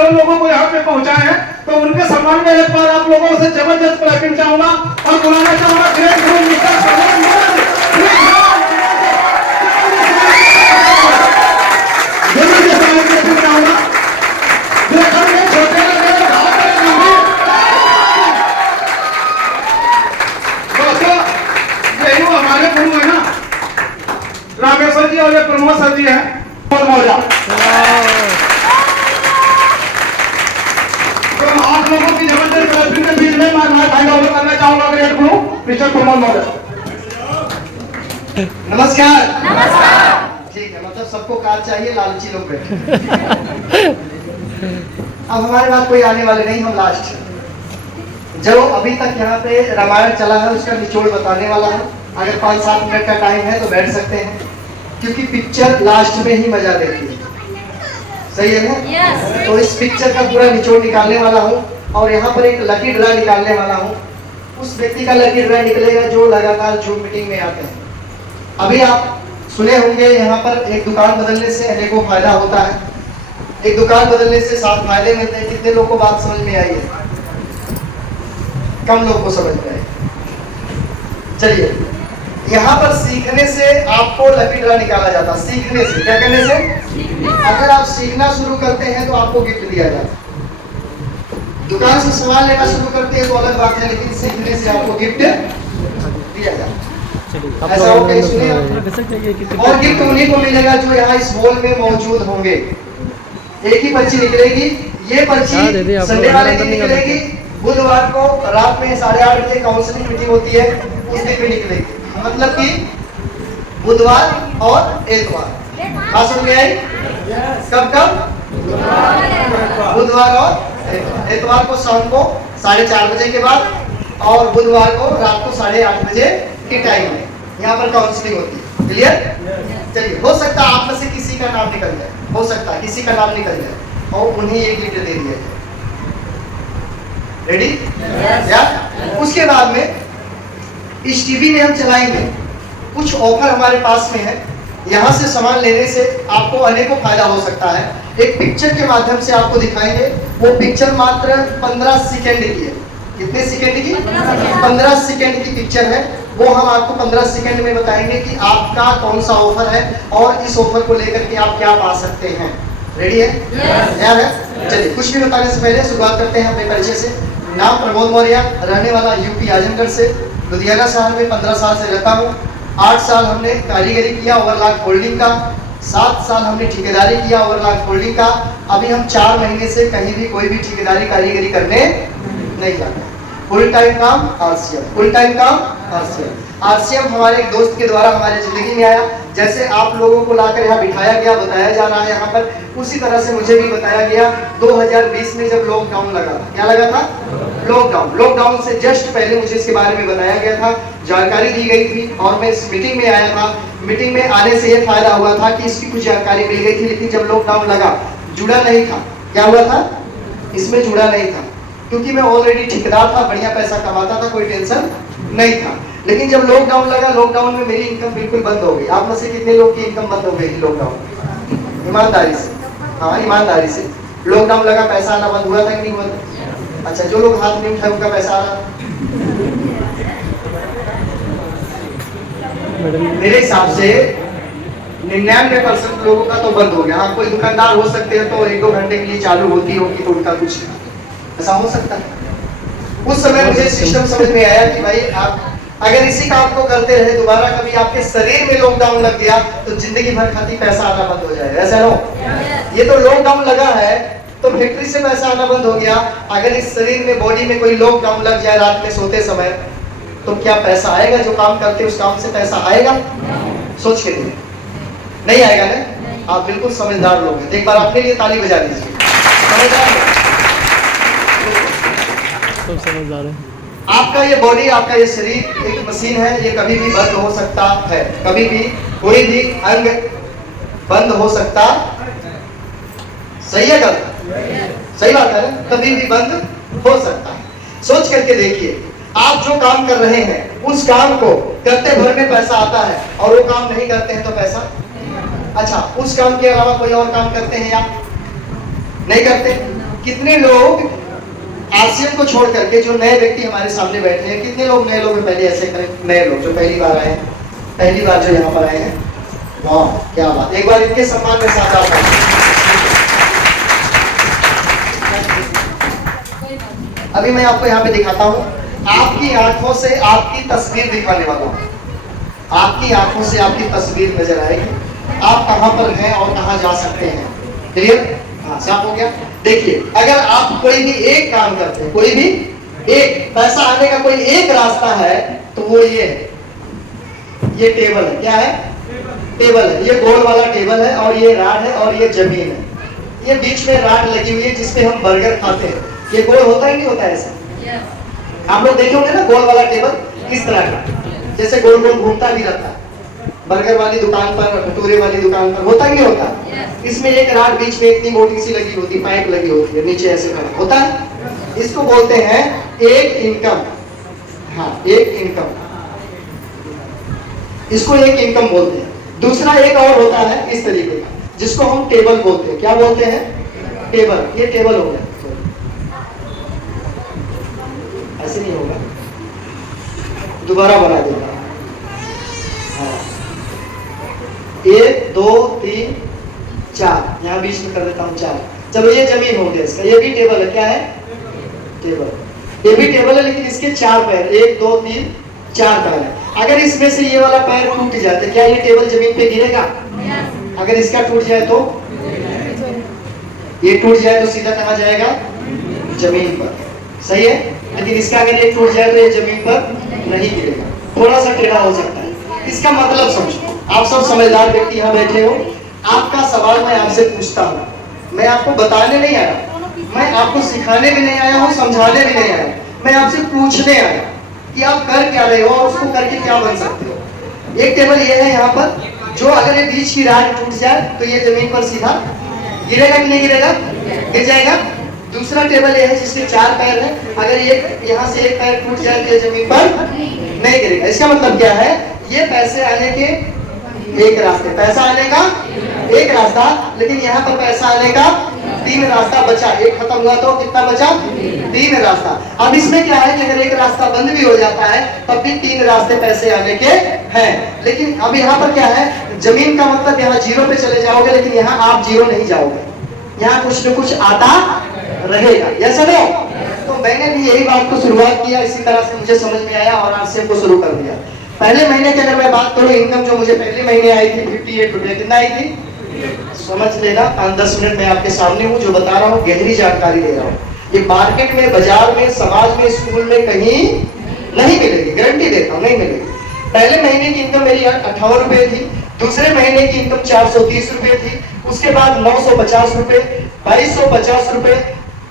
करोड़ लोगों को यहाँ पे पहुंचाए हैं, तो उनके सम्मान में एक बार आप लोगों से जबरदस्त क्लैपिंग चाहूंगा और बुलाना चाहूंगा ग्रेट गुरु मिस्टर सलमान मोहम्मद। जबरदस्त क्लैपिंग चाहूंगा। छोटे दोस्तों हमारे गुरु है ना रामेश्वर जी और ये प्रमोद सर जी हैं। बहुत मौजा। तो आप लोगों की जबरदस्त क्लैपिंग के बीच में मैं हैंड ओवर करना चाहूंगा ग्रेट गुरु मिस्टर प्रमोद मौजा। नमस्कार। नमस्कार। ठीक है, मतलब सबको कार चाहिए, लालची लोग बैठे। अब हमारे पास कोई आने वाले नहीं, हम लास्ट जो अभी तक यहाँ पे रामायण चला है उसका निचोड़ बताने वाला है। अगर 5-7 मिनट का टाइम है तो बैठ सकते हैं, क्योंकि पिक्चर लास्ट में ही मजा देती है। सही है ना? yes. तो इस पिक्चर का पूरा निचोड़ निकालने वाला हूँ और यहाँ पर एक लकी ड्रा निकालने वाला हूँ। उस व्यक्ति का लकी ड्रा निकलेगा जो लगातार जूम मीटिंग में आते हैं। अभी आप सुने होंगे यहाँ पर एक दुकान बदलने से अनेकों फायदा होता है, एक दुकान बदलने से 7 फायदे मिलते हैं। कितने लोग को बात समझ में आई है? कम लोग को समझ में आई। चलिए, यहाँ पर सीखने से आपको लकी ड्रा निकाला जाता है। सीखने से, क्या करने से? अगर आप सीखना शुरू करते हैं तो आपको गिफ्ट दिया जाता है। दुकान से सामान लेना शुरू करते हैं तो अलग बात है, लेकिन सीखने से आपको गिफ्ट दिया जाता है। ऐसा हो कहीं सुने? और गिफ्ट उन्हीं को मिलेगा जो यहाँ इस हॉल में मौजूद होंगे। एक ही पर्ची निकलेगी, ये पर्ची संडे वाले दिन निकलेगी। बुधवार को रात में 8:30 बजे काउंसलिंग मीटिंग होती है, उस दिन भी निकलेगी। मतलब कि बुधवार और एतवार। बात समझ में आई? कब कब? बुधवार और एतवार को शाम को 4:30 बजे के बाद और बुधवार को रात को 8:30 बजे के टाइम में यहाँ पर काउंसलिंग होती है। क्लियर? चलिए, हो सकता है आप में से किसी का नाम निकल जाए, हो सकता है किसी का नाम निकल जाए और उन्हें एक गिफ्ट दे दिया जाए। रेडी? या उसके बाद में इस टीवी में हम चलाएंगे, कुछ ऑफर हमारे पास में है। यहाँ से सामान लेने से आपको अनेकों फायदा हो सकता है। एक पिक्चर के माध्यम से आपको दिखाएंगे, वो पिक्चर मात्र 15 सेकेंड की है। कितने सेकेंड की? 15 सेकेंड की पिक्चर है। वो हम आपको 15 सेकेंड में बताएंगे कि आपका कौन सा ऑफर है और इस ऑफर को लेकर के आप क्या पा सकते हैं। रेडी है? तैयार है? चलिए, कुछ भी बताने से पहले शुरुआत करते हैं अपने परिचय से। नाम प्रमोद मौर्य, रहने वाला यूपी आजमगढ़ से। लुधियाना शहर में 15 साल से रहता हूँ। 8 साल हमने कारीगरी किया ओवरलॉक फोल्डिंग का, 7 साल हमने ठेकेदारी किया ओवरलॉक फोल्डिंग का। अभी हम 4 महीने से कहीं भी कोई भी ठेकेदारी कारीगरी करने नहीं जाते। फुल टाइम काम आरसीएम, फुल टाइम काम आरसीएम। आरसीएम हमारे एक दोस्त के द्वारा हमारे जिंदगी में आया। जैसे आप लोगों को लाकर यहाँ बिठाया गया, बताया जा रहा है यहाँ पर, उसी तरह से मुझे भी बताया गया। 2020 में जब लॉकडाउन लगा, क्या लगा था? लॉकडाउन से जस्ट पहले मुझे इसके बारे में बताया गया था, जानकारी दी गई थी और मैं इस मीटिंग में आया था। मीटिंग में आने से ये फायदा हुआ था कि इसकी कुछ जानकारी मिल गई थी, लेकिन जब लॉकडाउन लगा जुड़ा नहीं था। क्या हुआ था? इसमें जुड़ा नहीं था, क्योंकि मैं ऑलरेडी ठेकेदार था, बढ़िया पैसा कमाता था, कोई टेंशन नहीं था। लेकिन जब लॉकडाउन लगा, लॉकडाउन में मेरी इनकम बिल्कुल बंद हो गई। आप में से कितने लोग की इनकम बंद हो गई थी लॉकडाउन? ईमानदारी से, हाँ ईमानदारी से। लॉकडाउन लगा, पैसा आना बंद हुआ था कि नहीं हुआ था? अच्छा, जो लोग हाथ नहीं उठाए उनका पैसा आ रहा? मेरे हिसाब से 99% लोगों का तो बंद हो गया। हाँ, कोई दुकानदार हो सकते हैं तो 1-2 घंटे के लिए चालू होती होगी, तो उनका कुछ ऐसा हो सकता है। उस समय मुझे सिस्टम समझ में आया कि भाई आप अगर इसी काम को करते रहे, दोबारा कभी आपके शरीर में लॉकडाउन लग गया तो जिंदगी भर खातिर पैसा आना बंद हो जाएगा। ऐसा नो? ये तो लॉकडाउन लगा है तो फैक्ट्री से पैसा आना बंद हो गया। अगर इस शरीर में, बॉडी में कोई लॉकडाउन लग जाए रात में सोते समय, तो क्या पैसा आएगा? जो काम करते उस काम से पैसा आएगा? सोच के देखिए, नहीं आएगा ना? आप बिल्कुल समझदार लोग हैं। एक बार अपने लिए ताली बजा दीजिए। समझदार है। आपका ये बॉडी, आपका ये शरीर एक मशीन है, ये कभी भी बंद हो सकता है। कभी भी कोई भी अंग बंद हो सकता। सही है गलत? सही बात है ना? कभी भी बंद हो सकता है। सोच करके देखिए, आप जो काम कर रहे हैं उस काम को करते भर में पैसा आता है और वो काम नहीं करते हैं तो पैसा? अच्छा, उस काम के अलावा कोई और काम करते हैं या नहीं करते? कितने लोग आसियन को छोड़ करके जो नए व्यक्ति हमारे सामने बैठे हैं, कितने लोग नए लोग हैं? पहले ऐसे करें, नए लोग जो पहली बार आए हैं, पहली बार जो यहाँ पर आए हैं, वाह क्या बात, एक बार इनके सम्मान में साथ अभी मैं आपको यहाँ पे दिखाता हूँ, आपकी आंखों से आपकी तस्वीर दिखाने वाला हूँ। आपकी आंखों से आपकी तस्वीर नजर आएगी, आप कहां पर हैं और कहां जा सकते हैं। क्लियर? हाँ, साफ हो गया। देखिए, अगर आप कोई भी एक काम करते हैं, कोई भी एक पैसा आने का कोई एक रास्ता है, तो वो ये है, ये टेबल है। क्या है? टेबल है। ये गोल वाला टेबल है और ये राड है और ये जमीन है। ये बीच में राड लगी हुई है जिसपे हम बर्गर खाते हैं। ये गोल होता ही नहीं होता ऐसा? आप लोग देखे होंगे ना गोल वाला टेबल किस तरह का, जैसे गोल गोल घूमता भी रहता है। बर्गर वाली दुकान पर, भटूरे वाली दुकान पर होता ही नहीं होता? इसमें एक राड बीच में इतनी मोटी सी लगी होती, पाइप लगी होती है, नीचे ऐसे खड़ा होता है। इसको बोलते हैं एक इनकम। हाँ, एक इनकम, इसको एक इनकम बोलते हैं। दूसरा एक और होता है इस तरीके का, जिसको हम टेबल बोलते हैं। क्या बोलते हैं? टेबल। ये टेबल हो गया। ऐसे नहीं होगा, दोबारा बना देगा। हाँ, 1 2 3 4, यहाँ बीच में कर देता हूँ 4। चलो, ये जमीन हो गया इसका। ये भी टेबल है। क्या है? टेबल। ये भी टेबल है, लेकिन इसके 4 पैर, 1 2 3 4 पैर है। अगर इसमें से ये वाला पैर टूट जाए तो क्या ये टेबल जमीन पे गिरेगा? अगर इसका टूट जाए तो, ये टूट जाए तो सीधा कहाँ जाएगा? जमीन पर। सही है? लेकिन इसका अगर ये टूट जाए तो ये जमीन पर नहीं गिरेगा, थोड़ा सा टेढ़ा हो सकता है। इसका मतलब समझो, आप सब समझदार व्यक्ति यहाँ बैठे हो। आपका सवाल मैं आपसे पूछता हूँ, मैं आपको बताने नहीं आया, मैं आपको सिखाने भी नहीं आया हूँ, समझाने भी नहीं आया, मैं आपसे पूछने आया कि आप कर क्या रहे हो और उसको करके क्या बन सकते हो। एक टेबल ये है यहाँ पर, जो अगर ये बीच की राड टूट जाए तो ये जमीन पर सीधा गिरेगा कि नहीं गिरेगा? गिर जाएगा। दूसरा टेबल ये है जिसके 4 पैर है, अगर ये यहाँ से एक पैर टूट जाए तो ये जमीन पर नहीं गिरेगा। इसका मतलब क्या है? ये पैसे आने के एक रास्ते, पैसा आने का एक रास्ता, लेकिन यहाँ पर पैसा आने का 3 रास्ता बचा। एक खत्म हुआ तो कितना बचा? 3 रास्ता। अब इसमें क्या है कि अगर एक रास्ता बंद भी हो जाता है तब भी 3 रास्ते पैसे आने के हैं। लेकिन अब यहाँ पर क्या है? जमीन का मतलब यहाँ 0 पे चले जाओगे, लेकिन यहाँ आप 0 नहीं जाओगे, यहाँ कुछ न कुछ आता रहेगा। Yes no? तो मैंने भी यही बात को शुरुआत किया, इसी तरह से मुझे समझ में आया और आज से को शुरू कर दिया। पहले महीने की अगर मैं बात करूं, इनकम जो मुझे पहले महीने आई थी 58 रुपए। कितना आई थी? समझ लेना, 5-10 मिनट में आपके सामने हूँ, जो बता रहा हूँ गहरी जानकारी दे रहा हूँ। ये मार्केट में, बाजार में, समाज में, स्कूल में कहीं नहीं मिलेगी, गारंटी देता हूँ, नहीं मिलेगी। पहले महीने की इनकम मेरी 58 रुपए थी, दूसरे महीने की इनकम 430 रुपए थी, उसके बाद 950 रुपए, 2250 रुपए,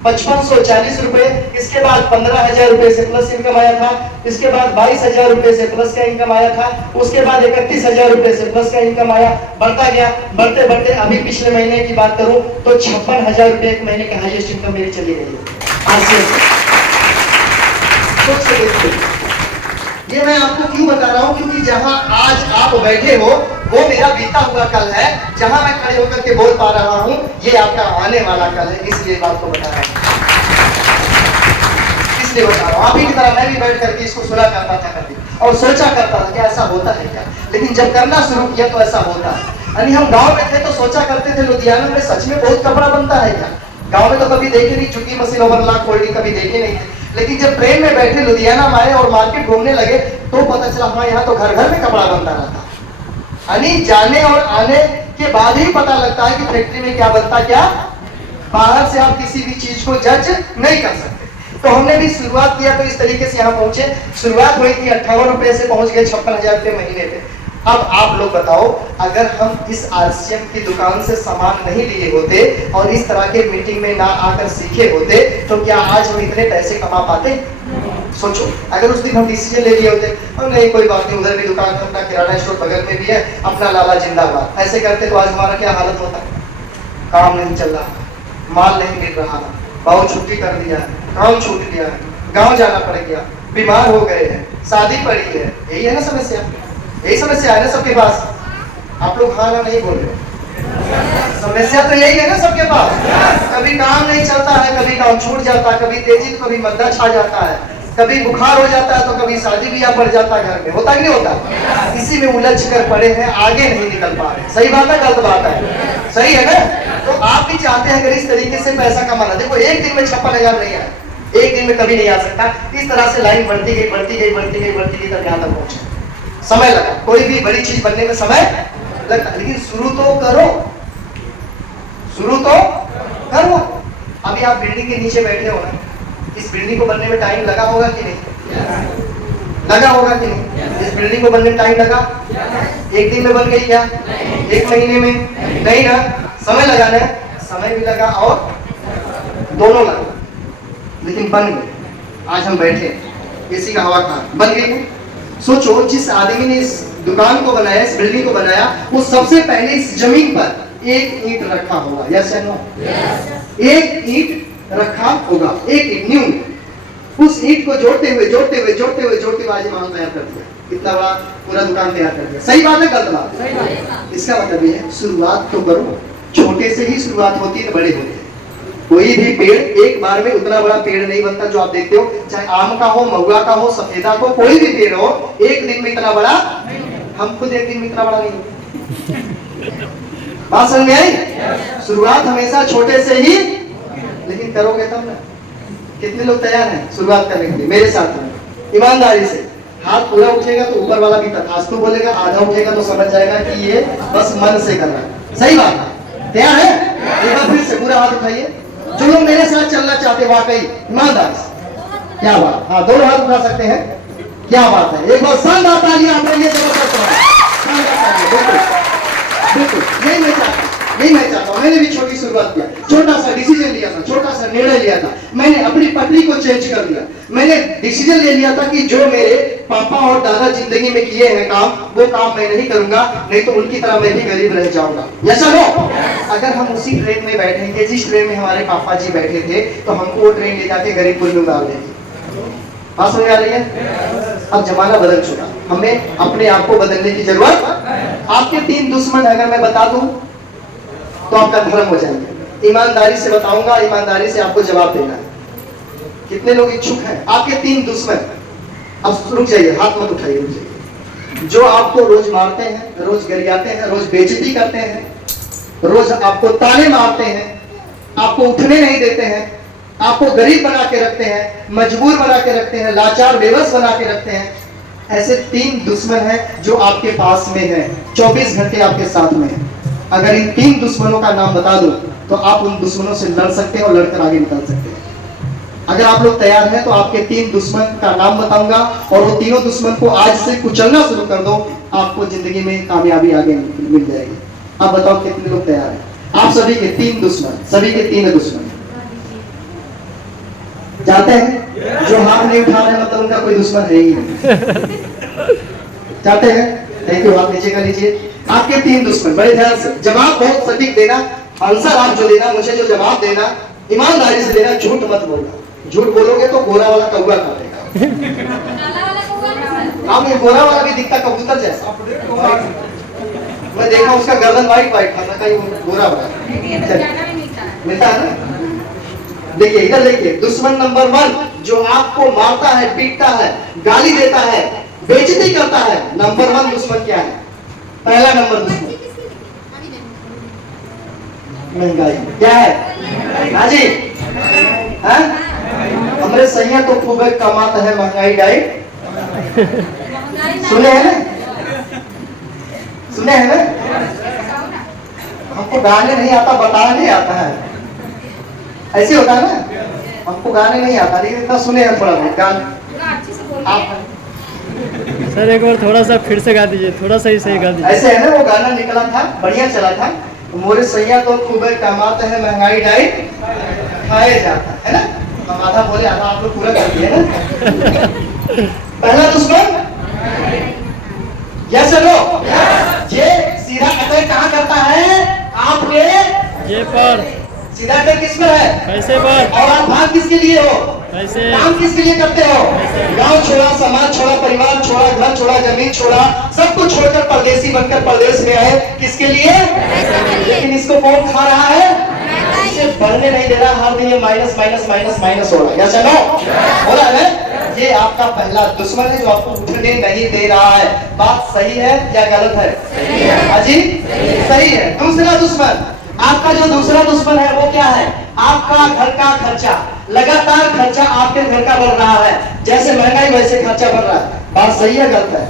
5540 रुपए, इसके बाद 15,000 रुपए से प्लस इनकम आया था, इसके बाद 22,000 रुपए से प्लस का इनकम आया था, उसके बाद 31,000 रुपए से प्लस का इनकम आया, बढ़ता गया, बढ़ते बढ़ते अभी पिछले महीने की बात करूं तो 56,000 रुपए एक महीने की हाईएस्ट इनकम मेरी चली गई है। ये मैं आपको क्यों बता रहा हूं? क्योंकि जहां आज आप बैठे हो वो मेरा बीता हुआ कल है, जहां मैं खड़े होकर के बोल पा रहा हूं ये आपका आने वाला कल है, इसलिए बात को बता रहा हूं। इसलिए बता रहा हूं, आप ही की तरह मैं भी बैठ करके इसको सुना करता था कभी और सोचा करता था कि ऐसा होता है क्या, लेकिन जब करना शुरू किया तो ऐसा होता है। यानी हम गांव में थे तो सोचा करते थे लुधियाना में सच में बहुत कपड़ा बनता है क्या? गांव में तो कभी देखे नहीं, चुकी मशीन ओवरलॉक होल्डिंग कभी देखे नहीं थे, लेकिन जब ट्रेन में बैठे लुधियाना में आए और मार्केट घूमने लगे तो पता चला हाँ यहाँ तो घर घर में कपड़ा बनता रहता। यानी जाने और आने के बाद ही पता लगता है कि फैक्ट्री में क्या बनता, क्या बाहर से आप किसी भी चीज को जज नहीं कर सकते। तो हमने भी शुरुआत किया तो इस तरीके से यहाँ पहुंचे। शुरुआत हुई थी 58 रुपए से, पहुंच गए 56,000 रुपए महीने पे। अब आप लोग बताओ, अगर हम इस आरसीएम की दुकान से सामान नहीं लिए होते और इस तरह के मीटिंग में ना आकर सीखे होते तो क्या आज हम इतने पैसे कमा पाते? सोचो, अगर उस दिन हम डिसीजन ले लिए होते, और नहीं कोई बात नहीं, उधर भी दुकान है, अपना किराना स्टोर बगल में भी है, अपना लाला जिंदाबाद, ऐसे करते तो आज हमारा क्या हालत होता? काम नहीं चल रहा, माल नहीं मिल रहा, बाबू छुट्टी कर दिया, काम छूट गया, गाँव जाना पड़ गया, बीमार हो गए हैं, शादी पड़ी है, यही है ना समस्या? यही समस्या है ना सबके पास? आप लोग हाँ ना नहीं बोल रहे, समस्या तो यही है ना सबके पास। कभी काम नहीं चलता है, कभी काम छूट जाता है, कभी तेजी तो कभी मंदा छा जाता है, कभी बुखार हो जाता है तो कभी शादी ब्याह बढ़ जाता है घर में, होता कि नहीं होता? इसी में उलझ कर पड़े हैं, आगे नहीं निकल पा रहे। सही बात है गलत बात है? सही है ना? तो आप भी चाहते हैं अगर इस तरीके से पैसा कमाना, देखो एक दिन में 56,000 नहीं आया, एक दिन में कभी नहीं आ सकता। इस तरह से लाइन बढ़ती गई बढ़ती गई बढ़ती गई बढ़ती गई तब यहाँ तक पहुंचे। समय लगा, कोई भी बड़ी चीज बनने में समय लगता, लेकिन शुरू तो करो, शुरू तो करो। अभी आप बिल्डिंग के नीचे बैठे हो ना, इस बिल्डिंग को बनने में टाइम लगा होगा कि नहीं? लगा होगा कि नहीं? इस बिल्डिंग को बनने में टाइम लगा? एक दिन में बन गई क्या? एक महीने में नहीं ना? समय लगा ना, समय भी लगा और दोनों लगा, लेकिन बन गई। आज हम बैठे एसी का हवा खा, बन गई। सोचो जिस आदमी ने इस दुकान को बनाया, इस बिल्डिंग को बनाया, वो सबसे पहले इस जमीन पर एक ईंट रखा होगा, यस या नो? एक ईंट रखा होगा, एक ईंट न्यू। उस ईंट को जोड़ते हुए जोड़ते हुए जोड़ते हुए जोड़ते हुए आज माल तैयार कर दिया, इतना बड़ा पूरा दुकान तैयार कर दिया। सही बात है गलत बात है? इसका मतलब ये है शुरुआत तो करो, छोटे से ही शुरुआत होती है, बड़े होते हैं। कोई भी पेड़ एक बार में उतना बड़ा पेड़ नहीं बनता जो आप देखते हो, चाहे आम का हो, महुआ का हो, सफेदा का हो, कोई भी पेड़ हो, एक दिन में इतना बड़ा, हम खुद एक दिन में इतना बड़ा नहीं। बात समझ में आई? शुरुआत हमेशा छोटे से ही, लेकिन करोगे तब ना। कितने लोग तैयार हैं शुरुआत करने के लिए मेरे साथ में? ईमानदारी से हाथ पूरा उठेगा तो ऊपर वाला भी तथास्तु बोलेगा, आधा उठेगा तो समझ जाएगा कि ये बस मन से कर रहा है। सही बात है? तैयार है? एक बार फिर से पूरा हाथ उठाइए जो लोग मेरे साथ चलना चाहते हैं, वाकई ईमानदार से। क्या बात? हाँ, दोनों हाथ उठा सकते हैं। क्या बात है? एक बार शानदार तालियां आप लिए जबरदस्त है। बिल्कुल यही मैं चाहता हूँ, यही मैं चाहता हूँ। मैंने भी छोटी शुरुआत किया, छोटा सा डिसीजन लिया था, छोटा सा निर्णय लिया था। मैंने अपनी पटरी को चेंज कर दिया। मैंने डिसीजन ले लिया था कि जो मेरे पापा और दादा जिंदगी में किए हैं काम, वो काम मैं नहीं करूंगा, नहीं तो उनकी तरह मैं भी गरीब रह जाऊंगा। यस और नो? अगर हम उसी ट्रेन में बैठेंगे जिस ट्रेन में हमारे पापा जी बैठे थे, तो हमको वो ट्रेन ले जाके गरीब पुल में डाल देगी। बात समझ आ रही है? अब जमाना बदल चुका, हमें अपने आप को बदलने की जरूरत। आपके 3 दुश्मन अगर मैं बता दूं तो आपका धर्म हो जाएंगे। ईमानदारी से बताऊंगा, ईमानदारी से आपको जवाब देना है। कितने लोग इच्छुक हैं? आपके 3 दुश्मन। अब रुक जाइए, हाथ मत उठाइए, रुक जाइए। जो आपको रोज मारते हैं, रोज गरियाते हैं, रोज बेइज्जती करते हैं, रोज आपको ताने मारते हैं, आपको उठने नहीं देते हैं, आपको गरीब बना के रखते हैं, मजबूर बना के रखते हैं, लाचार बेबस बना के रखते हैं, ऐसे 3 दुश्मन हैं जो आपके पास में हैं, 24 घंटे आपके साथ में हैं। अगर इन 3 दुश्मनों का नाम बता दो तो आप उन दुश्मनों से लड़ सकते हैं और लड़कर आगे निकल सकते हैं। अगर आप लोग तैयार हैं तो आपके 3 दुश्मन का नाम बताऊंगा और वो तीनों दुश्मन को आज से कुचलना शुरू कर दो, आपको जिंदगी में कामयाबी आगे मिल जाएगी। आप बताओ कितने लोग तैयार हैं? आप सभी के 3 दुश्मन, सभी के 3 दुश्मन चाहते हैं? जो हाथ नहीं उठा रहे मतलब उनका कोई दुश्मन है ही नहीं। चाहते हैं? थैंक यू, हाथ नीचे कर लीजिए। आपके 3 दुश्मन, बड़े ध्यान से जवाब बहुत सटीक देना, आंसर आप जो देना, मुझे जो जवाब देना, ईमानदारी से देना, झूठ मत बोलना। झूठ बोलोगे तो गोरा वाला कौवा काटेगा। आप ये गोरा वाला भी दिखता कबूतर जैसा, मैं देखा उसका गर्दन वाइट वाइट था, कहीं गोरा वाला मिलता है ना। देखिए इधर देखिए, दुश्मन नंबर 1 जो आपको मारता है, पीटता है, गाली देता है, बेइज्जती करता है, नंबर 1 दुश्मन क्या है? पहला नंबर दुश्मन महंगाई। क्या है? हाँ जी, हाँ? हमरे सैया तो खूब कमाता है, महंगाई डाइट सुने हैं ना? सुने हैं ना? हमको गाने नहीं आता, बताना नहीं आता है, ऐसे होता है ना? हमको गाने नहीं आता, लेकिन इतना सुने हैं थोड़ा बहुत गान। आप सर एक बार थोड़ा सा फिर से गा दीजिए, थोड़ा सही सही गा दीजिए। ऐसे है ना, वो गाना निकला था, बढ़िया चला था, मोरे सैया तो खूब कमाते हैं, महंगाई डाइट खाए जाता है ना? हम आधा बोले, आधा आप लोग पूरा कर दिए ना। पहला दुश्मन यस नो, ये सीधा अटैक कहाँ करता है? आपके ये पर सीधा अटैक किस पर है? पैसे पर। और आप भाग किसके लिए हो? पैसे। काम किसके लिए करते हो? गांव छोड़ा, समाज छोड़ा, परिवार छोड़ा, घर छोड़ा, जमीन छोड़ा, सब कुछ छोड़कर परदेसी बनकर परदेश में आए, किसके लिए? लेकिन इसको कौन खा रहा है? इसे बढ़ने नहीं दे रहा, हर दिन ये माइनस माइनस माइनस माइनस हो रहा है। क्या चलो हो रहा है? ये आपका पहला दुश्मन है जो आपको उठने नहीं दे रहा है। बात सही है या गलत है? अजी सही है। दूसरा दुश्मन, आपका जो दूसरा दुश्मन है वो क्या है? आपका घर का खर्चा। लगातार खर्चा आपके घर का बढ़ रहा है, जैसे महंगाई वैसे खर्चा बढ़ रहा है। बात सही है गलत है?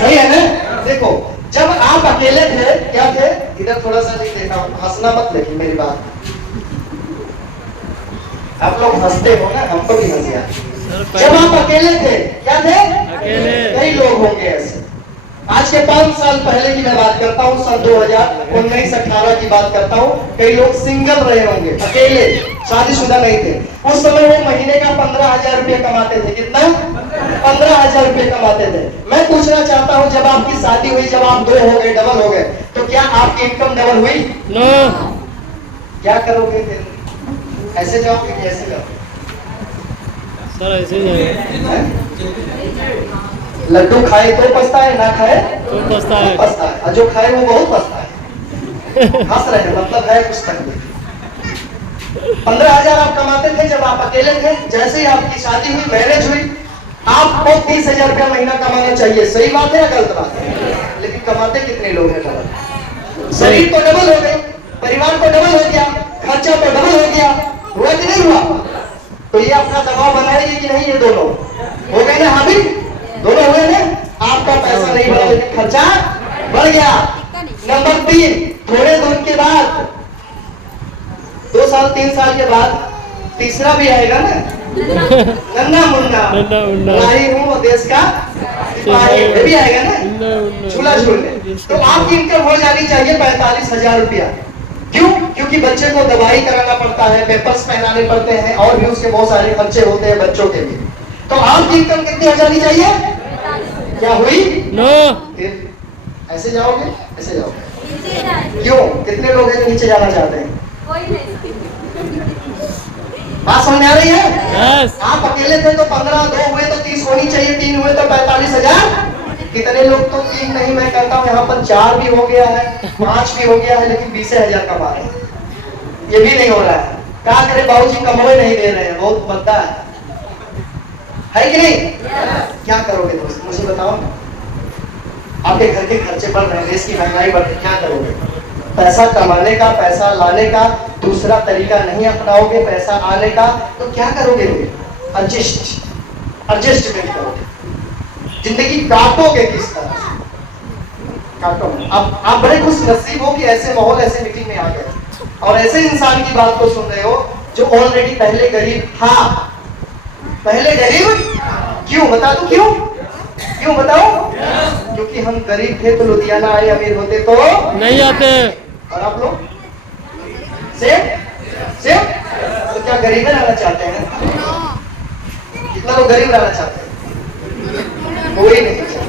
सही है ना? देखो जब आप अकेले थे, क्या थे? इधर थोड़ा सा नहीं देखा, हंसना मत, लेकिन मेरी बात, आप लोग हंसते हो ना, हमको भी हंसी आती है। जब आप अकेले थे, क्या थे? अकेले। कई लोग होंगे ऐसे। आज के 5 साल पहले की मैं बात करता हूँ, सन 2019-18 की बात करता हूँ। कई लोग सिंगल रहे होंगे, अकेले, शादीशुदा नहीं थे। उस समय वो महीने का 15,000 रुपये कमाते थे। कितना? 15,000 रुपये कमाते थे। मैं पूछना चाहता हूँ, जब आपकी शादी हुई, जब आप 2 हो गए, डबल हो गए, तो क्या आपकी इनकम डबल हुई? नो। क्या करोगे फिर? ऐसे जाओगे कि ऐसे जाओगे? सर ऐसे ही है। लड्डू खाए तो पछता है, ना खाए तो पछता है। पछता है, और जो खाए वो बहुत पछता है। हंस रहे हैं, मतलब है कुछ तकलीफ। 15,000 आप कमाते थे जब आप अकेले थे। जैसे ही आपकी शादी हुई, मैरिज हुई, आपको 30,000 रुपया महीना कमाना चाहिए। सही बात है या गलत बात है? लेकिन कमाते कितने लोग हैं? डबल। शरीर तो डबल हो गए, परिवार को डबल हो गया, खर्चा तो डबल हो गया। हुआ कि नहीं हुआ? तो ये अपना दबाव बनाएगी कि नहीं? ये दोनों हो गए ना हावी? दोनों हुए ना? आपका पैसा नहीं बढ़ा लेकिन खर्चा बढ़ गया। नंबर 3, थोड़े दिन के बाद, 2 साल 3 साल के बाद तीसरा भी आएगा ना, नन्ना मुन्ना, राही हूँ देश का सिपाही, ये भी आएगा ना, झूला झूलने। तो आपकी इनकम हो जानी चाहिए 45,000 रुपया। क्यों? क्योंकि बच्चे को दवाई कराना पड़ता है, पेपर्स पहनाने पड़ते हैं, और भी उसके बहुत सारे खर्चे होते हैं बच्चों के लिए। तो आपकी इनकम कितनी हो जानी चाहिए? क्या हुई? नो। फिर ऐसे जाओगे, ऐसे जाओगे? क्यों? कितने लोग हैं जो नीचे जाना चाहते हैं? बात समझ आ रही है? yes. आप अकेले थे तो 15, 2 हुए तो 30 होनी चाहिए, 3 हुए तो 45,000। कितने लोग तो 3 नहीं, मैं कहता हूँ यहाँ पर 4 भी हो गया है, 5 भी हो गया है, लेकिन 20,000 कमा रहे हैं। ये भी नहीं हो रहा है। क्या करे, बाबूजी कमाए नहीं दे रहे हैं, बहुत बद्दा है कि नहीं? क्या करोगे दोस्त, मुझे बताओ। आपके घर के खर्चे बढ़ रहे हैं, देश की महंगाई बढ़ रही है, क्या करोगे? पैसा कमाने का, पैसा लाने का दूसरा तरीका नहीं अपनाओगे, पैसा आने का, तो क्या करोगे? एडजस्टमेंट करोगे, जिंदगी काटोगे। किस तरह काटोगे? आप बड़े खुश नसीब हो कि ऐसे माहौल, ऐसे मीटिंग में आ गए और ऐसे इंसान की बात को सुन रहे हो जो ऑलरेडी पहले गरीब था। पहले गरीब क्यों? बता दो क्यों? क्यों बताओ? क्योंकि हम गरीब थे तो लुधियाना आए, अमीर होते तो नहीं आते। और आप लोग सेम तो क्या गरीब रहना चाहते हैं? कितना लोग गरीब रहना चाहते हैं? कोई नहीं चाहता।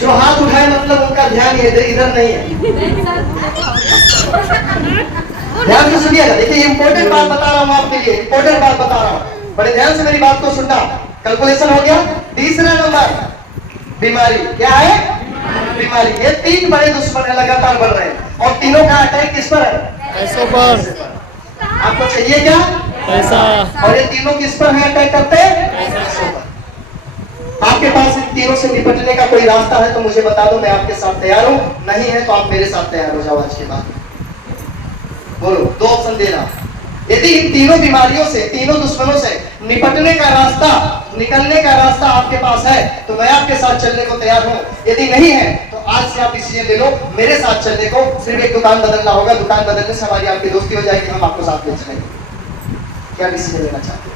जो हाथ उठाए मतलब उनका ध्यान इधर नहीं है। ध्यान से सुनिएगा, देखिए इंपॉर्टेंट बात बता रहा हूँ आपके लिए, इंपॉर्टेंट बात बता रहा हूँ, बड़े ध्यान से मेरी बात को सुनना। कैलकुलेशन हो गया। तीसरा नंबर बीमारी। क्या है? बीमारी। ये 3 बड़े दुश्मन है, लगातार बढ़ रहे हैं, और तीनों का अटैक किस पर है? पैसों पर। आपको चाहिए क्या? पैसा। और ये तीनों किस पर है अटैक करते हैं? पैसों पर। आपके पास इन तीनों से निपटने का कोई रास्ता है तो मुझे बता दो, मैं आपके साथ तैयार हूं। नहीं है तो आप मेरे साथ तैयार हो जाओ। आज के बाद बोलो, 2 ऑप्शन देना। यदि इन तीनों बीमारियों से, तीनों दुश्मनों से निपटने का रास्ता, निकलने का रास्ता आपके पास है तो मैं आपके साथ चलने को तैयार हूं। यदि नहीं है तो आज से आप डिसीजन ले लो मेरे साथ चलने को। सिर्फ एक दुकान बदलना होगा, दुकान बदलने से हमारी आपकी दोस्ती हो जाएगी, हम आपको साथ ले चलेंगे। क्या डिसीजन लेना चाहते हैं?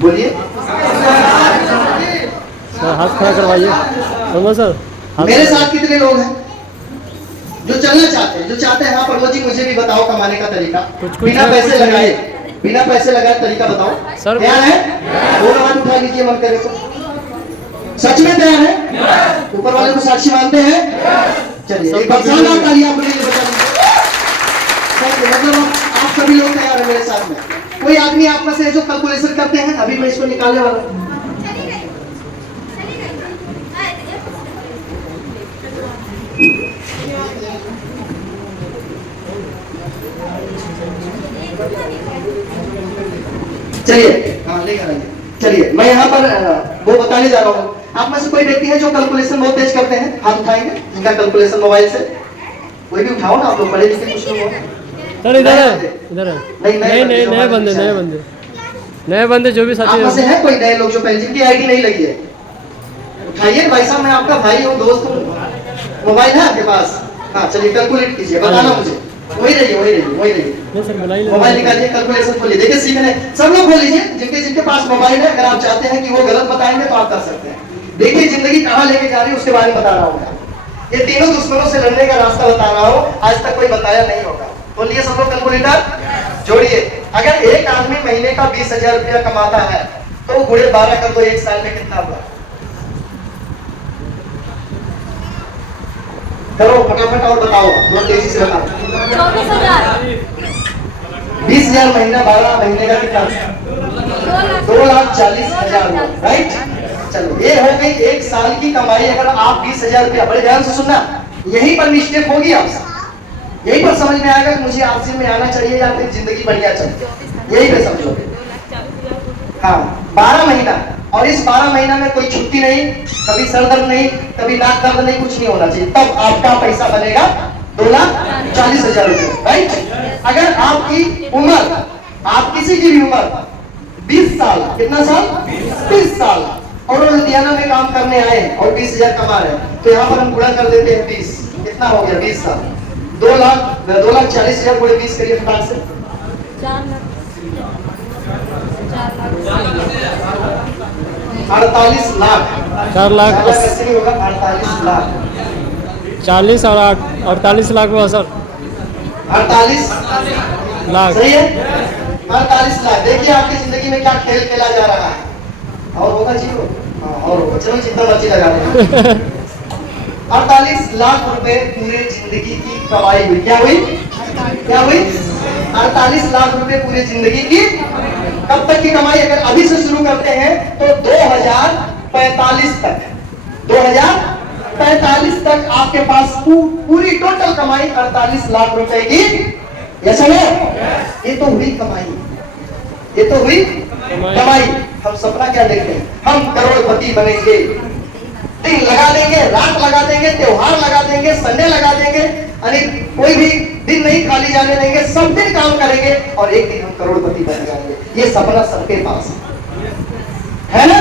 बोलिए। सर हाथ खड़ा करवाइए। सुनो सर, मेरे साथ कितने लोग हैं जो चलना चाहते हैं, जो चाहते हैं? हाँ प्रमोद जी मुझे भी बताओ कमाने का तरीका, बिना पैसे लगाए, बिना पैसे लगाए तरीका बताओ सर। तैयार है? दोनों हाथ उठा लीजिए मन करे तो। सच में तैयार है? ऊपर वाले को साक्षी मानते हैं? चलिए एक बार जोरदार तालियां अपने लिए बजा लीजिए। मतलब आप सभी लोग तैयार हैं मेरे साथ में? कोई आदमी आप में से जो कैलकुलेशन करते हैं? अभी मैं इसको निकालने वाला हूं। चलिए हाँ लेकर आइए। चलिए मैं यहाँ पर वो बताने जा रहा हूँ। आप में से कोई व्यक्ति है जो कैलकुलेशन बहुत तेज करते हैं? हाथ उठाएंगे जिनका कैलकुलेशन मोबाइल से। कोई भी उठाओ ना, आप लोग पढ़े लिखे कुछ लोग हो। सर इधर है, इधर है। नहीं नहीं, नए बंदे, नए बंदे जो भी आप साथी में से है कोई नए लोग जो पेंशन की आईडी नहीं लगी है? उठाइए भाई साहब, मैं आपका भाई हूँ, दोस्त हूँ। मोबाइल है आपके पास? हाँ चलिए कैलकुलेट कीजिए, बताना मुझे। वही रहिए। नहीं सर, बुलाइए। मोबाइल निकालिए, कैलकुलेशन खोलिए, देखिए सीखने सब लोग खोल लीजिए। जिनके पास मोबाइल है, अगर आप चाहते हैं कि वो गलत बताएंगे तो आप कर सकते हैं। देखिए जिंदगी कहाँ लेके जा रही है उसके बारे में बता रहा हूँ। ये तीनों दुश्मनों से लड़ने का रास्ता बता रहा हूँ, आज तक कोई बताया नहीं होगा। बोलिए सब लोग कैलकुलेटर जोड़िए। अगर एक आदमी महीने का 20,000 रुपया कमाता है तो गुणे 12 कर दो, एक साल में कितना हुआ? करो फटाफट और बताओ, थोड़ा तेजी से बताओ। 20,000 महीना, 12 महीने का कितना? 2,40,000, राइट। चलो ये हो गई एक साल की कमाई। अगर आप 20,000 रुपया, बड़े ध्यान से सुनना, यहीं पर मिस्टेक होगी आपसे, यहीं पर समझ में आएगा कि मुझे आपसे में आना चाहिए या फिर जिंदगी बढ़िया चले, यही पे समझो। हाँ 12 महीना, और इस 12 महीना में कोई छुट्टी नहीं, कभी सर दर्द नहीं, कभी नाक दर्द नहीं, कुछ नहीं होना चाहिए, तब आपका पैसा बनेगा 2,40,000 रुपये, राइट। अगर आपकी उम्र, आप किसी की भी उम्र 20 साल, कितना साल? 20 साल, और वो लुधियाना में काम करने आए और 20,000 कमा रहे हैं, तो यहाँ पर हम गुणा कर देते हैं 20, कितना हो गया 20 साल? 2,40,000 गुणे 20 करिए फटाक से। 48 लाख। 4 लाख कैसे नहीं होगा? 48 लाख। 40 और 48 लाख हुआ सर। 48 लाख सही है। 48 लाख। देखिए आपकी जिंदगी में क्या खेल खेला जा रहा है। और होगा जी वो? हाँ और होगा। चलो जितना मर्जी लगा दें। 48 लाख रुपए पूरे जिंदगी की कमाई हुई। क्या हुई? क्या हुई? 48 लाख रुपए पूरे जिंदगी की। कब तक की कमाई? अगर अभी से शुरू करते हैं तो 2045 तक, 2045 तक आपके पास पूरी टोटल कमाई 48 लाख रुपए की। यस है? ये तो हुई कमाई, ये तो हुई कमाई। हम सपना क्या देखते हैं? हम करोड़पति बनेंगे, दिन लगा देंगे, रात लगा देंगे, त्योहार लगा देंगे, संडे लगा देंगे, अरे कोई भी दिन नहीं खाली जाने देंगे, सब दिन काम करेंगे और एक दिन हम करोड़पति बन जाएंगे। ये सपना सबके पास है ना?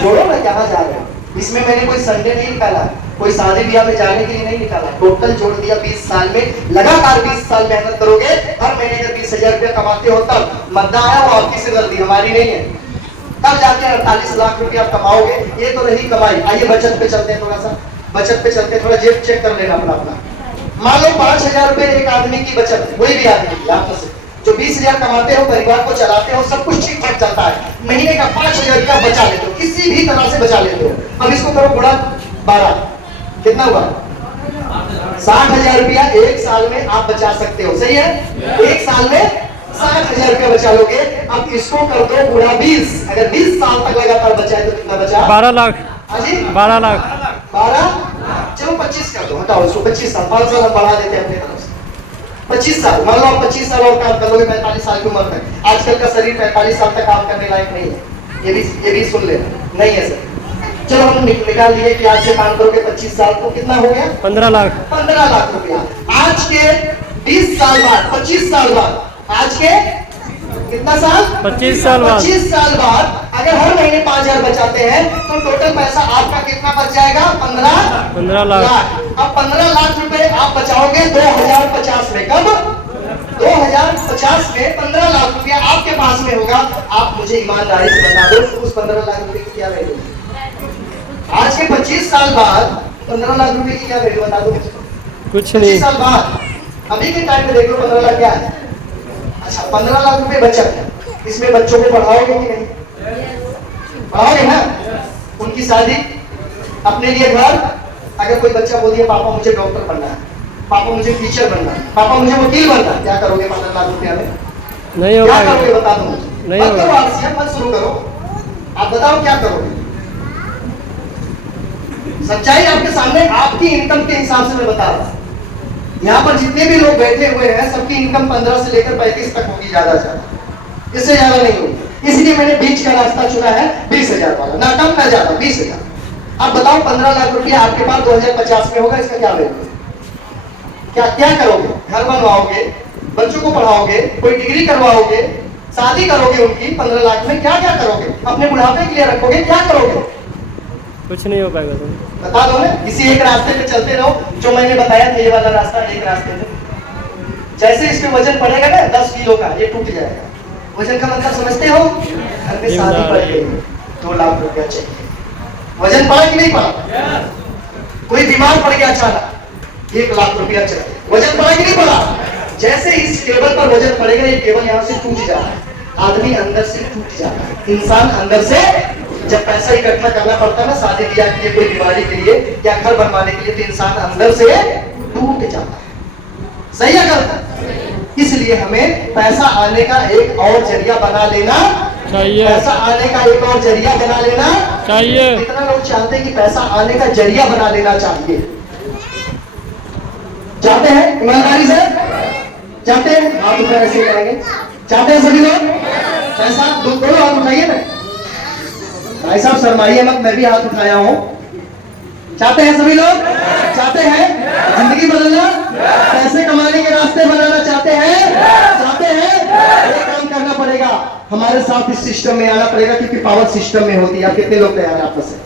जोड़ो ना, कहाँ जा रहे हो? इसमें मैंने कोई संडे नहीं निकाला, कोई शादी ब्याह में जाने के लिए नहीं निकाला, टोटल जोड़ दिया 20 साल में। लगातार 20 साल मेहनत करोगे, हर महीने अगर 20,000 रुपया कमाते हो, तब मद्दा आया वो आपकी सिरदर्दी, हमारी नहीं है, तब जाके 48 लाख रुपया आप कमाओगे। ये तो रही कमाई। आइए बचत पे चलते हैं, थोड़ा सा बचत पे चलते हैं, थोड़ा जेब चेक कर लेना अपना अपना। मान लो 5,000 रुपए एक आदमी की बचत, कोई भी आदमी आप में से जो 20,000 कमाते हो, परिवार को चलाते हो, सब कुछ ठीक ठाक चलता है, महीने का 5,000 रुपया बचा लेते हो, किसी भी तरह से बचा लेते हो। अब इसको करो गुणा 12, कितना हुआ? 60,000 रुपया एक साल में आप बचा सकते हो। सही है? एक साल में 60,000 रुपया बचा लोगे। अब इसको कर दो गुणा 20, अगर 20 साल तक लगातार बचाए तो कितना बचा? 12 लाख। हाँ जी 12 लाख। 12, चलो 25 कर दो, हटाओ इसको, 25 साल, 5 साल हम बढ़ा देते हैं अपने तरफ से। 25 साल, मान लो आप 25 साल और काम कर लोगे 45 साल की उम्र तक। आजकल का शरीर 45 साल तक काम करने लायक नहीं है, ये भी सुन लेना, नहीं है सर। चलो हम निकाल लिए कि आज से काम करोगे 25 साल तो कितना हो गया? 15 लाख। 15 लाख रुपया। आज के 20 साल बाद, 25 साल बाद, आज के कितना साल? 25 साल बाद। 25 साल बाद अगर हर महीने 5,000 बचाते हैं तो टोटल पैसा आपका कितना बच जाएगा? 15 लाख। अब 15 लाख रुपए आप बचाओगे 2050 में। कब? 2050 में 15 लाख रुपया आपके पास में होगा। आप मुझे ईमानदारी से बता दो उस 15 लाख रुपए की क्या वैल्यू? आज के 25 साल बाद 15 लाख रुपए की क्या वैल्यू बता दो? कुछ नहीं। 25 साल बाद अभी के टाइम में देख लो 15 लाख क्या है? अच्छा 15 लाख रुपए बचत है, इसमें बच्चों को पढ़ाओगे कि नहीं? पढ़ाओगे ना? उनकी शादी, अपने लिए घर। अगर कोई बच्चा बोल दिया पापा मुझे डॉक्टर बनना है, पापा मुझे टीचर बनना है, पापा मुझे वकील बनना है, क्या करोगे 15 लाख रुपया में? नहीं होगा। क्या करोगे बता दो मुझे। नहीं मत होगा। करो आलसी, मत शुरू करो, आप बताओ क्या करोगे? सच्चाई आपके सामने, आपकी इनकम के हिसाब से मैं बता रहा हूं। यहाँ पर जितने भी लोग बैठे हुए हैं सबकी इनकम 15 से लेकर 35 तक होगी, ज्यादा से ज्यादा, इससे ज्यादा नहीं होगी। इसलिए मैंने बीच का रास्ता चुना है 20,000 वाला, ना कम ना ज्यादा, 20,000। अब बताओ 15 लाख रुपया आपके पास 2050 में होगा, इसका क्या वैल्यू? क्या क्या करोगे? घर बनवाओगे, बच्चों को पढ़ाओगे, कोई डिग्री करवाओगे, शादी करोगे उनकी 15 लाख में, क्या क्या करोगे? अपने बुढ़ापे के लिए रखोगे, क्या करोगे? कुछ नहीं हो पाएगा तुम। बता दो ना, इसी एक रास्ते पे चलते रहो जो मैंने बताया था, ये वाला रास्ता एक रास्ते पे। जैसे इसमें वजन पड़ेगा ना 10 किलो का, ये टूट जाएगा। वजन का मतलब समझते हो? घर में शादी पड़ गई, 2 लाख रुपया चाहिए, वजन पड़ा कि नहीं पड़ा? कोई बीमार पड़ गया अचानक, 1 लाख रुपया चाहिए, वजन पड़ा कि नहीं पड़ा? जैसे इस टेबल पर वजन पड़ेगा, ये टेबल यहाँ से टूट जाता है, आदमी अंदर से टूट जाता है, इंसान अंदर से। जब पैसा इकट्ठा करना पड़ता है ना शादी ब्याह के लिए, कोई बीमारी के लिए या घर बनवाने के लिए, तो इंसान अंदर से टूट जाता है। सही है गलत? इसलिए हमें पैसा आने का एक और जरिया बना लेना चाहिए, पैसा आने का एक और जरिया बना लेना चाहिए। कितना लोग चाहते हैं कि पैसा आने का जरिया बना लेना चाहिए? चाहते हैं? ईमानदारी से चाहते हैं? हाथ ऊपर ऐसे करेंगे, चाहते हैं सभी लोग पैसा? दोनों हाथ उठाइए ना भाई साहब, शर्माइए मत, मैं भी हाथ उठाया हूं। चाहते हैं सभी लोग? चाहते हैं जिंदगी बदलना, पैसे कमाने के रास्ते बनाना चाहते हैं? चाहते हैं? एक काम करना पड़ेगा, हमारे साथ इस सिस्टम में आना पड़ेगा, क्योंकि पावर सिस्टम में होती है। आप कितने लोग तैयार हैं? आपस से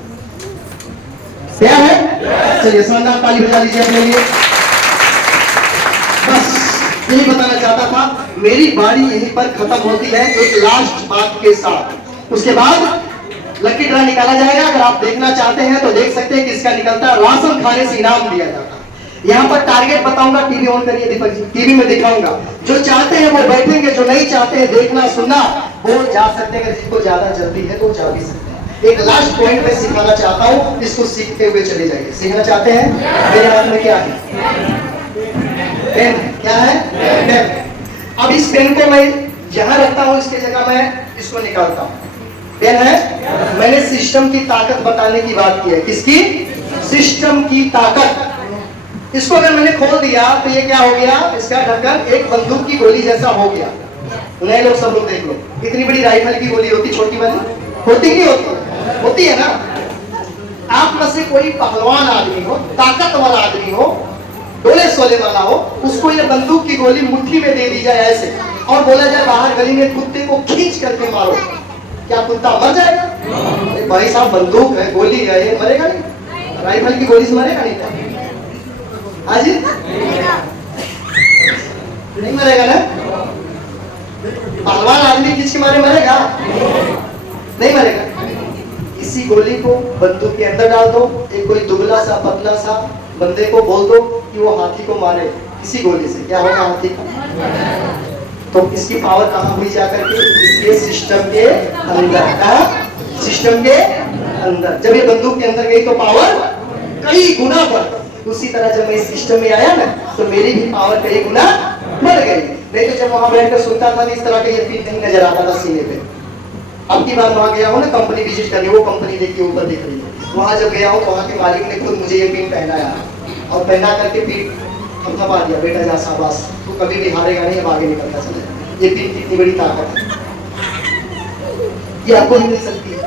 तैयार है? चलिए शानदार ताली बजा लीजिए अपने लिए। बस यही बताना चाहता था, मेरी बारी यहीं पर खत्म होती है एक लास्ट बात के साथ। उसके बाद लकी ड्रा निकाला जाएगा। अगर आप देखना चाहते हैं तो देख सकते हैं किसका निकलता है। राशन खाने से इनाम दिया जाता है। यहाँ पर टारगेट बताऊंगा, टीवी ऑन करिए दीपक जी, टीवी में दिखाऊंगा। जो चाहते हैं वो बैठेंगे, जो नहीं चाहते हैं देखना सुनना वो जा सकते हैं। अगर जिनको ज्यादा जल्दी है तो वो जा भी सकते हैं। एक लास्ट पॉइंट में सिखाना चाहता हूँ, इसको सीखते हुए चले जाइए। सीखना चाहते हैं? मेरे हाथ में क्या है? पेन। क्या है? पेन। अब इस पेन को मैं यहाँ रखता हूँ, इसके जगह मैं इसको निकालता हूँ। पेन है, मैंने सिस्टम की ताकत बताने की बात की है। किसकी? सिस्टम की ताकत। इसको अगर मैंने खोल दिया तो ये क्या हो गया? इसका ढक्कन एक बंदूक की गोली जैसा हो गया। नए लोग सब लोग देख लो, इतनी बड़ी राइफल की गोली होती, छोटी वाली होती नहीं होती? होती है ना। आप में से कोई पहलवान आदमी हो, ताकत वाला आदमी हो, डोले सोले वाला हो, उसको ये बंदूक की गोली मुट्ठी में दे दी जाए ऐसे, और बोला जाए बाहर गली में कुत्ते को खींच करके मारो, क्या कुत्ता मर जाएगा? अरे भाई साहब, बंदूक है, गोली है, ये मरेगा नहीं? राइफल की गोली से मरेगा नहीं? हाजी नहीं मरेगा ना? पहलवान आदमी खींच के मारे मरेगा? नहीं मरेगा। इसी गोली को बंदूक के अंदर डाल दो, एक कोई दुबला सा पतला सा बंदे को बोल दो कि वो हाथी को मारे इसी गोली से, क्या होगा हाथी का? तो इसकी पावर कहाँ हुई जाकर के? इसके सिस्टम के अंदर। सिस्टम के अंदर जब ये बंदूक के अंदर गई तो पावर कई गुना बढ़। उसी तरह जब मैं इस सिस्टम में आया ना तो मेरी भी पावर कई गुना बढ़ गई। नहीं तो जब वहां बैठकर सुनता था इस तरह का ये पिन नहीं नजर आता था सीने पे। अब की बार वहां गया हूँ ना कंपनी विजिट करने, वो कंपनी देखिए ऊपर दिख रही है, वहां जब गया हूँ तो वहां के मालिक ने खुद मुझे ये पिन पहनाया और पहना करके पीठ थपथपा दिया, बेटा जा शाबाश, तू कभी भी हारेगा नहीं, अब आगे निकलता चले। ये पिन कितनी बड़ी ताकत है, ये आपको नहीं मिल सकती है।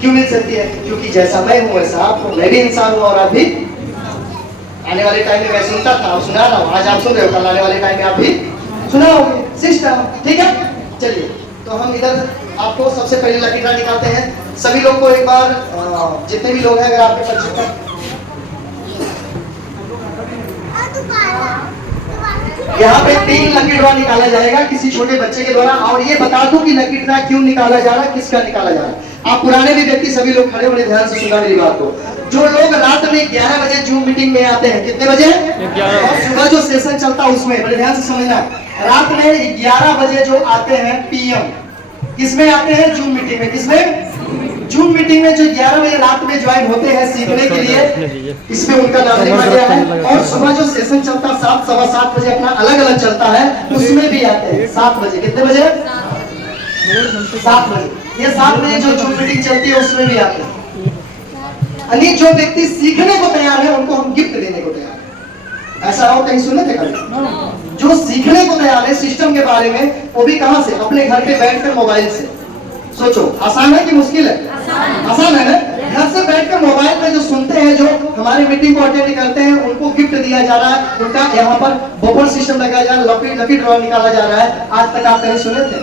क्यों मिल सकती है? क्योंकि जैसा मैं हूँ वैसा आप हो, मैं भी इंसान हूँ और आप भी। आने वाले टाइम में मैं सुनता था, सुना रहा हूँ, आज आप सुन रहे हो, कल आने वाले टाइम में आप भी सुनाओगे। सिस्टम, ठीक है। चलिए तो हम इधर आपको सबसे पहले लकी ड्रा निकालते हैं। सभी लोग को एक बार जितने भी लोग हैं अगर आपके परिचित यहाँ पे 3 लकी ड्रॉ निकाला जाएगा किसी छोटे बच्चे के द्वारा। और ये बता दूं कि लकी ड्रॉ क्यों निकाला जा रहा है, किसका निकाला जा रहा है। आप पुराने भी व्यक्ति सभी लोग खड़े बड़े ध्यान से सुना मेरी बात को। जो लोग रात में 11 बजे जूम मीटिंग में आते हैं, कितने बजे? 11। और सुबह जो सेशन चलता है उसमें बड़े ध्यान से समझना। रात में 11 बजे जो आते हैं पीएम, किसमें आते हैं? जूम मीटिंग में। किसमें? जूम मीटिंग में जो 11 बजे रात में ज्वाइन होते हैं सीखने के लिए, इसमें उनका नाम लिखा गया है। और सुबह जो सेशन चलता है 7, सवा 7 बजे अपना अलग अलग चलता है, उसमें भी आते हैं 7 बजे। कितने बजे? 7 बजे। ये 7 बजे जो जूम मीटिंग चलती है उसमें भी आते हैं। यानी जो व्यक्ति सीखने को तैयार है उनको हम गिफ्ट देने को तैयार हैं। ऐसा और कहीं सुने थे कभी? जो सीखने को तैयार है सिस्टम के बारे में, वो भी कहां से? अपने घर पे बैठकर मोबाइल से। सोचो आसान है कि मुश्किल है? आसान है ना? घर से बैठकर मोबाइल पे जो सुनते हैं, जो हमारी मीटिंग को अटेंड करते हैं, उनको गिफ्ट दिया जा रहा है, उनका यहाँ पर बबल सिस्टम लगाया जा रहा है, लकी ड्रॉ निकाला जा रहा है। आज तक आप कहीं सुने थे?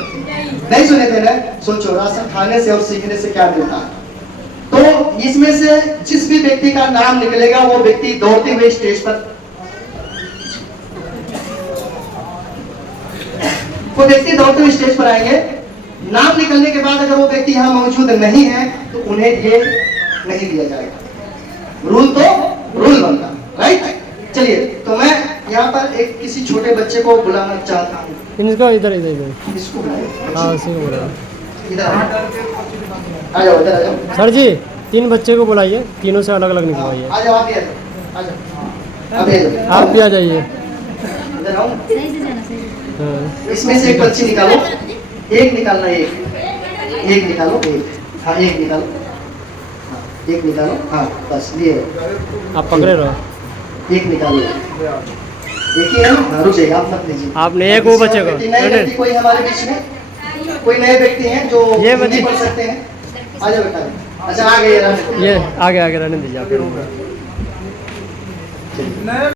नहीं सुने थे ना? सोचो राशन खाने से और सीखने से क्या मिलता है। तो इसमें से जिस भी व्यक्ति का नाम निकलेगा वो व्यक्ति दौड़ते हुए स्टेज पर, वो व्यक्ति दौड़ते हुए स्टेज पर आएंगे। नाम निकलने के बाद अगर वो व्यक्ति यहाँ मौजूद नहीं है तो उन्हें ये नहीं दिया जाएगा। रूल तो रूल बनता, राइट? चलिए, तो मैं यहाँ पर एक किसी छोटे बच्चे को बुलाना चाहता हूँ। इनको इधर इधर इधर इसको बुलाइए। हाँ उसी को बुलाइए। इधर आ जाओ, इधर आ जाओ। सर जी 3 बच्चे को बुलाइए, तीनों से अलग अलग निकलवाइए। आ जाओ, आप भी आ जाओ, आ जाओ, आप भी आ जाओ। आप भी आ जाइए। इधर आओ। हाँ इसमें से एक बच्ची निकालो, एक निकालना, एक निकालो, एक, हाँ एक निकालो, हाँ एक निकालो, हाँ बस ये आप पकड़े रहो। एक निकालो, एक ही है ना? हाँ, रुक जाइए, आप मत लीजिए। आपने एक वो बच्चे को नए व्यक्ति कोई हमारे बीच में, कोई नए व्यक्ति हैं जो ये हिंदी बच्चे- पढ़ सकते हैं? आ जाओ बेटा। अच्छा आ गए, ये आगे आगे रहने दीजिए आप।